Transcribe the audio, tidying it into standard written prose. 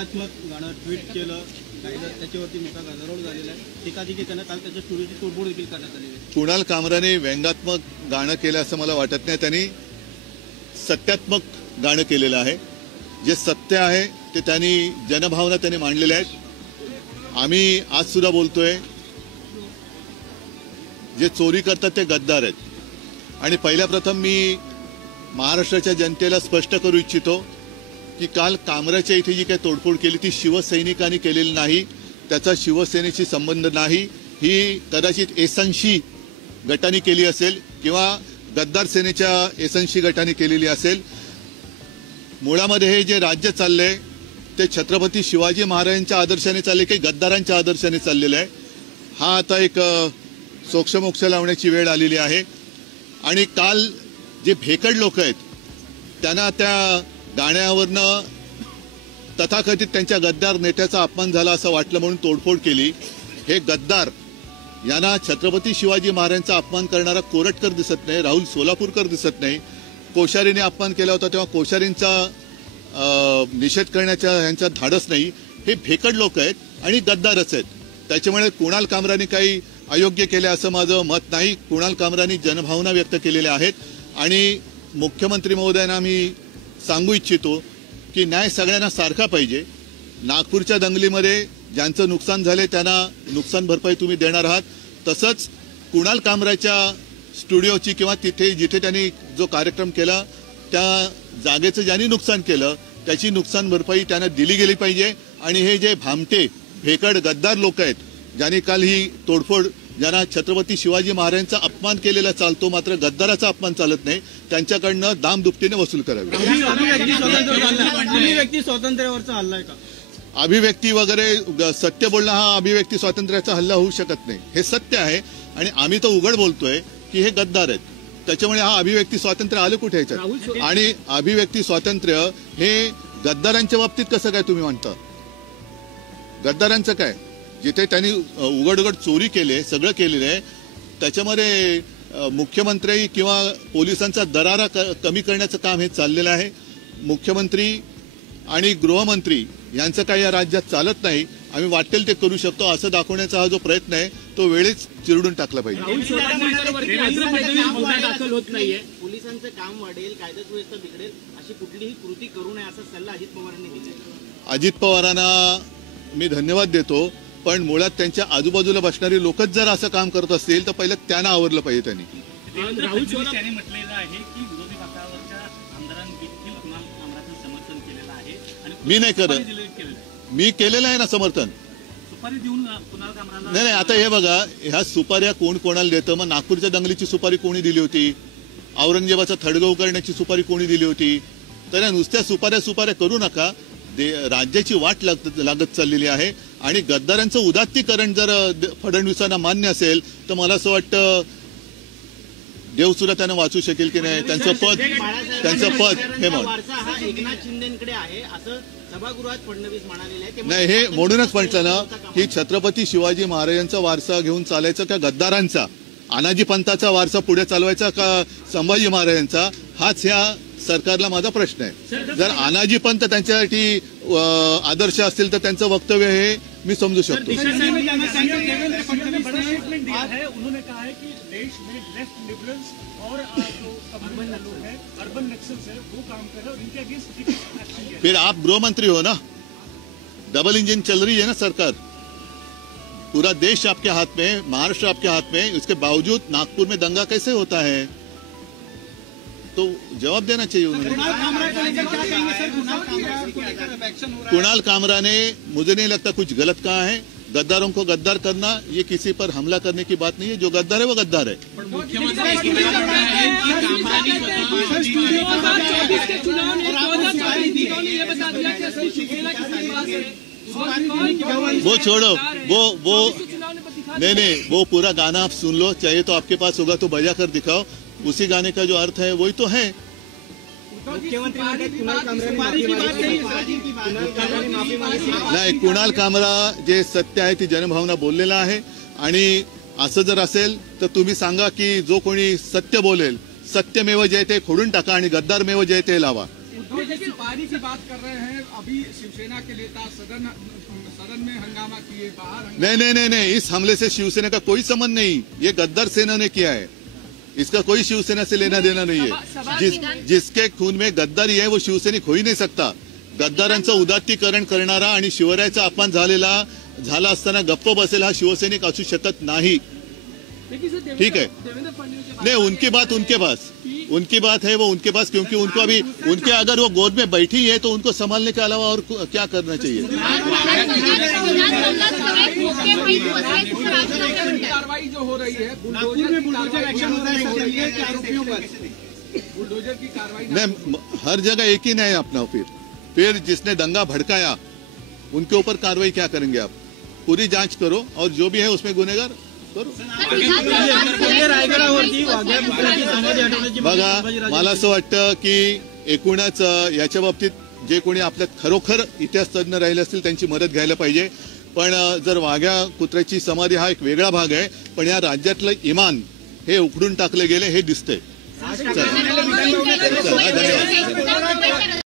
व्यंगात्मक गाणं ट्विट केलं, त्याच्यावरती मोठा गदारोळ झालेला आहे. एकाधिकेकानं काल त्याच्या स्टुडिओची तोडफोड देखील करण्यात आलेली आहे. कुणाल कामराने व्यंगात्मक गाणं केलं असं मला वाटत नाही. त्यांनी सत्यात्मक गाणं केलेलं आहे. जे सत्य आहे ते त्यांनी जनभावना त्यांनी मांडलेल्या आहेत. आम्ही आज सुद्धा बोलतोय, जे चोरी करतात ते गद्दार आहेत. आणि पहिल्या प्रथम मी महाराष्ट्राच्या जनतेला स्पष्ट करू इच्छितो की काल कामराच्या इथे जी काही तोडफोड केली ती शिवसैनिकांनी केलेली नाही. त्याचा शिवसेनेशी संबंध नाही. ही कदाचित एसएनसी गटाने केली असेल किंवा गद्दार सेनेच्या एसएनसी गटाने केलेली असेल. मुळामध्ये हे जे राज्य चाललंय ते छत्रपती शिवाजी महाराजांच्या आदर्शाने चालले की गद्दारांच्या आदर्शाने चाललेलं आहे. हा आता एक सोक्षमोक्ष लावण्याची वेळ आलेली आहे. आणि काल जे भेकड लोक आहेत त्यांना त्या गाण्यावरनं तथाकथित त्यांच्या गद्दार नेत्याचा अपमान झाला असं वाटलं म्हणून तोडफोड केली. हे गद्दार यांना छत्रपती शिवाजी महाराजांचा अपमान करणारा कोरटकर दिसत नाही, राहुल सोलापूरकर दिसत नाही. कोश्यारीने अपमान केला होता तेव्हा कोश्यारींचा निषेध करण्याचा यांचा धाडस नाही. हे भेकड लोक आहेत आणि गद्दारच आहेत. त्याच्यामुळे कुणाल कामराने काही अयोग्य केले असं माझं मत नाही. कुणाल कामराने जनभावना व्यक्त केलेल्या आहेत. आणि मुख्यमंत्री महोदयांना मी सांगू इच्छितो की न्याय सगळ्यांना सारखा पाहिजे. नागपूरच्या दंगलीमध्ये ज्यांचं नुकसान झाले त्यांना नुकसान भरपाई तुम्ही देणार आहात. तसंच कुणाल कामराच्या स्टुडिओची किंवा तिथे जिथे त्यांनी जो कार्यक्रम केला त्या जागेचं ज्यांनी नुकसान केलं त्याची नुकसान भरपाई त्यांना दिली गेली पाहिजे. आणि हे जे भामटे भेकड गद्दार लोक आहेत ज्यांनी काल ही तोडफोड, ज्यांना छत्रपती शिवाजी महाराजांचा अपमान केलेला चालतो मात्र गद्दाराचा अपमान चालत नाही, त्यांच्याकडनं दामदुपटीने वसूल करावी. अभिव्यक्ती स्वातंत्र्यावरचा हल्ला आहे का? अभिव्यक्ती वगैरे सत्य बोलणं हा अभिव्यक्ती स्वातंत्र्याचा हल्ला होऊ शकत नाही. हे सत्य आहे आणि आम्ही तर उघड बोलतोय की हे गद्दार आहेत. त्याच्यामुळे हा अभिव्यक्ती स्वातंत्र्य आलं कुठे ह्याच्यात? आणि अभिव्यक्ती स्वातंत्र्य हे गद्दारांच्या बाबतीत कसं काय तुम्ही म्हणता? गद्दारांचं काय? जिथे त्यांनी उघड चोरी केली, सगळं केलेलं आहे, त्याच्यामध्ये मुख्यमंत्री किंवा पोलिसांचा दरारा कमी करण्याचं काम हे चाललेलं आहे. मुख्यमंत्री आणि गृहमंत्री यांचं काही या राज्यात चालत नाही. आम्ही वाटेल ते करू शकतो असं दाखवण्याचा हा जो प्रयत्न आहे तो वेळीच चिरडून टाकला पाहिजे. पोलिसांचं काम वाढेल, कायदा सुव्यवस्था बिघडेल अशी कुठलीही कृती करू नये असा सल्ला अजित पवारांनी दिला. अजित पवारांना मी धन्यवाद देतो, पण मुळात त्यांच्या आजूबाजूला बसणारी लोकच जर असं काम करत असतील तर पहिलं त्यांना आवरलं पाहिजे. त्यांनी म्हटलेलं आहे की विरोधी पक्षावरच्या आमदारांनी देखील कुणाल कामराचं समर्थन केलेलं आहे. मी नाही करत, मी केलेलं आहे ना समर्थन. सुपारी देऊन कुणाल कामराला नाही. आता हे बघा, ह्या सुपाऱ्या कोण कोणाला देतं? मग नागपूरच्या दंगलीची सुपारी कोणी दिली होती? औरंगजेबाचा थडगव करण्याची सुपारी कोणी दिली होती? तर नुसत्या सुपाऱ्या करू नका. राज्याची वाट लागत चाललेली आहे. आणि गद्दारांचं उदात्तीकरण जर फडणवीसांना मान्य असेल तर मला असं वाटतं देव सुद्धा त्यांना वाचू शकेल की नाही. त्यांचं पद हे एकनाथ शिंदेकडे आहे असं सभागृहात फडणवीस म्हणालेले आहे. नाही, हे म्हणूनच म्हटलं ना की छत्रपती शिवाजी महाराजांचा वारसा घेऊन चालायचा का गद्दारांचा, अनाजी पंथाचा वारसा पुढे चालवायचा का संभाजी महाराजांचा, हाच ह्या सरकारला माझा प्रश्न आहे. जर अनाजी पंथ त्यांच्यासाठी आदर्श असतील तर त्यांचं वक्तव्य हे मी समजू शकतो. फिर आप गृहमंत्री हो ना, डबल इंजन चल रही है ना सरकार. पूरा देश आपके हाथ में, महाराष्ट्र आपके हाथ में, उसके बावजूद नागपुर में दंगा कैसे होता है? तो जवाब देना चाहिए उन्होंने. कुणाल कामरा ने, मुझे नहीं लगता कुछ गलत कहा है. गद्दारों को गद्दार करना ये किसी पर हमला करने की बात नहीं है. जो गद्दार है वो गद्दार है. वो छोड़ो, वो नहीं, वो पूरा गाना आप सुन लो, चाहिए तो आपके पास होगा तो बजा कर दिखाओ. उसी गाने का जो अर्थ है वही तो है. नाही, कुणाल कामरा जे सत्य आहे ती जनभावना बोललेला आहे. आणि असं जर असेल तर तुम्ही सांगा की जो कोणी सत्य बोलेल, सत्यमेव जयते खोडून टाका आणि गद्दारमेव जयते लावा. गद्दारी की बात कर रहे हैं। अभी शिवसेना के नेता सदन में हंगामा किए, बाहर नहीं, इस हमले से शिवसेना का कोई संबंध नहीं। ये गद्दार सेना ने किया है, इसका कोई शिवसेना से लेना देना नहीं है। जिसके खून में गद्दारी आहे वो शिवसैनिक होई नाही सकता। गद्दारांचं उदात्तीकरण करणारा आणि शिवरायाचा अपमान झाला असताना गप्प बसेल हा शिवसैनिक असू शकत नाही। ठीक है, नहीं उनकी बात उनकी बात है, वो उनके पास, क्योंकि उनको अभी उनके अगर वो गोद में बैठी है तो उनको संभालने के अलावा और क्या करना चाहिए। कार्रवाई जो हो रही है, नागपुर में बुलडोजर एक्शन हो रहा है कि आरोपियों पर बुलडोजर की कार्रवाई नहीं, हर जगह एक ही नहीं अपना। फिर जिसने दंगा भड़काया उनके ऊपर कार्रवाई क्या करेंगे आप? पूरी जांच करो और जो भी है उसमें गुनेगार करो। बघा, मला असं वाटतं की एकूणच याच्या बाबतीत जे कोणी आपल्यात खरोखर इतिहास तज्ञ राहिले असतील त्यांची मदत घ्यायला पाहिजे। पण जर वाघ्या कुत्र्याची समाधी हा एक वेगळा भाग आहे, पण या राज्यातलं इमान हे उखडून टाकले गेले हे दिसतंय। धन्यवाद।